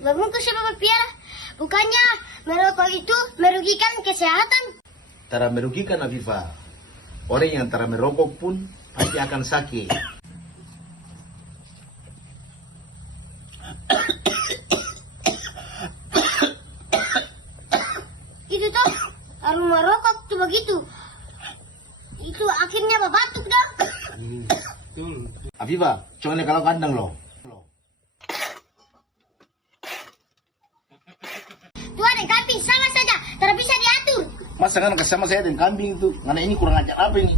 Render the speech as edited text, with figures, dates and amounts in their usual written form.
Bagaimana siapa berpiara? Bukannya merokok itu merugikan kesehatan. Tara merugikan Afifa. Orang yang tara merokok pun pasti akan sakit. Itu toh, aroma merokok tuh begitu. Itu akhirnya batuk dong. Afifa, coba kalau kandang loh. Tuhan dan kambing sama saja, tidak bisa diatur. Masa kan sama saya dan kambing itu? Karena ini kurang ajar apa ini?